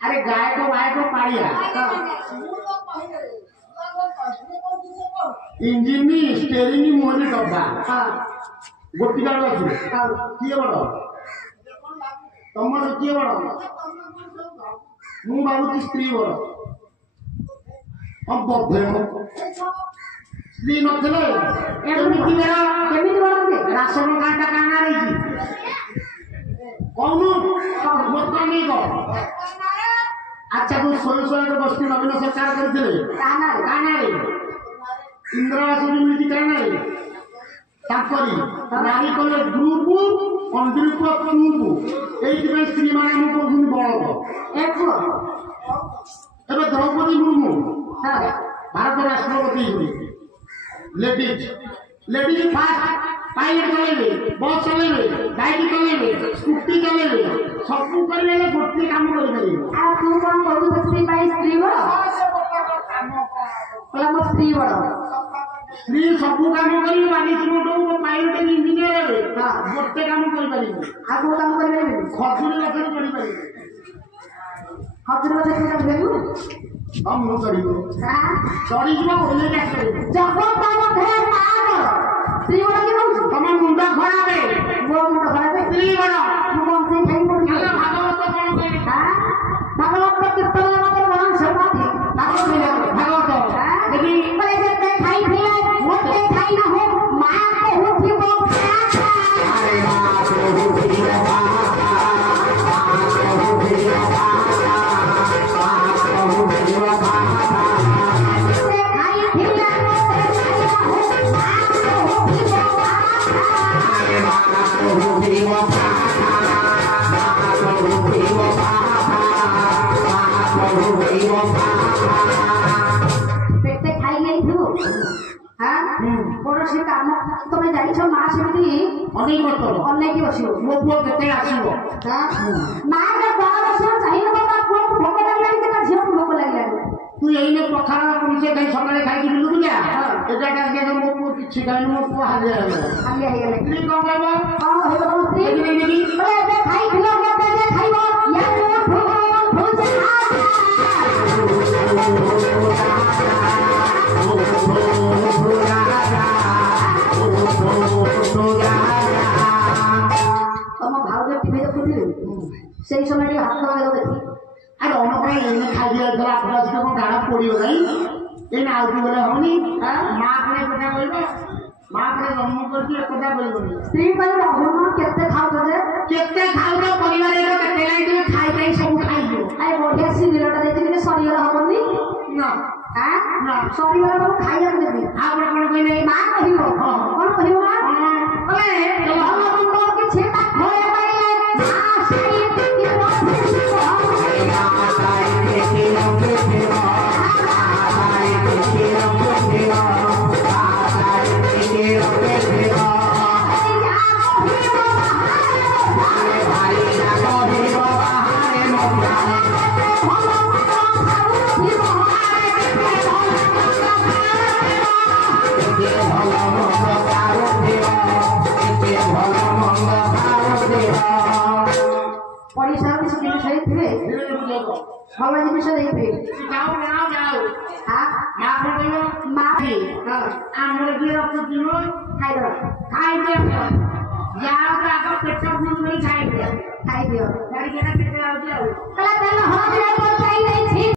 अरे गाय को Padiya engine steering मोहनी डब्बा गोटी गाड़ अच्छे किए बड़ तुम किए बड़ मु भावुँ स्त्री बड़ बोधे स्त्री नथिले राशन कार्ड काना कौन मत नहीं कह अच्छा तू शोय शोय गोष्ठी नवीन सरकार करते इंदिरावास मिली नारी कले ग्रुप अंदर चूप ये स्त्री मैंने कहते बलद एवं द्रौपदी मुर्मू भारत राष्ट्रपति लेडीज लेडीज फास्ट पायलट चलेबे बस चलेबे गाड़ी चलेबे स्कूटी चलेबे सब करेंगे गोटे काम करेंगे तू कौन कहू स्त्री स्त्री बड़ मो स्त्री बड़ स्त्री सब काम कर पायलट इंजीनियर गोटे काम कर काम कर खजुरी गछ कर खजुरी गछ हाँ मुझे चढ़ी जगत स्त्री बड़ा कि तुम मुंड खराब है मो मुंड खराब है स्त्री बड़ा भागवत कौन भागवत कीर्तन भगवान समाधि भागवत यदि खाई मोटे खाई ना हो मां के हुठी को अरे मां को हुठी काम तुम जाइछ माँ सेमती ଅନେକ ବର୍ଷ ଅନେଇକି ବସିବ ମୋ ପୁଅ କେତେ ଆସିବ ମା ବଳ ବସିବ ଚାହିଁବ ତା ପୁଅକୁ ଭୋକ ଲାଗିଲାଣି କି ତା ଝିଅକୁ ଭୋକ ଲାଗିଲାଣି ତୁ ଏଇନେ ପଖାଳ ପୁଣିଚେ ଖାଇ ସକାଳେ ଖାଇକି ବିଲୁକୁ ଯା ଏଗାରଟା ଆସିକି ମୋ ପୁଅ କିଛି ଖାଇନି ମୋ ପୁଅ ହାଲିଆ ହେଇଗଲା ସ୍ତ୍ରୀ କଣ କହିବ କଣ କହିବ ତମ ସ୍ତ୍ରୀ ଏବେ ଖାଇଥିଲ କେତେ ଖାଇବ ତମ ଭାଉଜ ଟିଭି ଦେଖୁଥିଲି ସେଇ ସମୟ ଟିକେ ହାତ ଲଗେଇବ ଦେଖି ଆରେ ଅନୁପ୍ରାୟ ଏଇନେ ଖାଇକି ଯାଇଥିଲା ଆପଣ ଆସିକି କଣ ଗାଁ ପଡିବ ନାହିଁ ଏଇନେ ଆଉ କି ଗଲେ ହଉନି ମା ପରେ କଥା କହିବ ମା ପରେ ଜନ୍ମ କରିକି ଏକଥା କହିବନି ସ୍ତ୍ରୀ କହିବ ଅରୁଣ କେତେ ଖାଉଛ ଯେ କେତେ ଖାଉଛ ପରିବାରରେ କେତେ ଲାଗିଥିବେ ଖାଇ ଖାଇ ସବୁ ଖାଇଯିବ ଆରେ ବଢିଆ ସିରିୟଲଟା ଦେଇଥିଲି ସରିଗଲା ହବନି ନା ସରିଗଲା ତମ ଖାଇବାକୁ ଦେବି ଆଉ କଣ କହିଲେ ମା କହିବ କଣ କହିବ ମା କହିଲେ ଭଲ ମନ୍ଦ କିଛି ପାଖରେ ପାଇଲେ ପଡ଼ିଶା କିଛି ଜିନିଷ ହେଇଥିବେ ଭଲ ଜିନିଷ ଦେଇଥିବେ ମା ଆମର କିଏ ରଖୁଥିବ ଖାଇଦବା ଖାଇଦିଅ ଯାହା ଆଗ ପେଟ ଫୁଲ ଖାଇଦିଅ ଖାଇଦିଅ ଗାଡ଼ି କେତେ ଆଉଛି ଆଉ ତେଲ ହଳଦୀ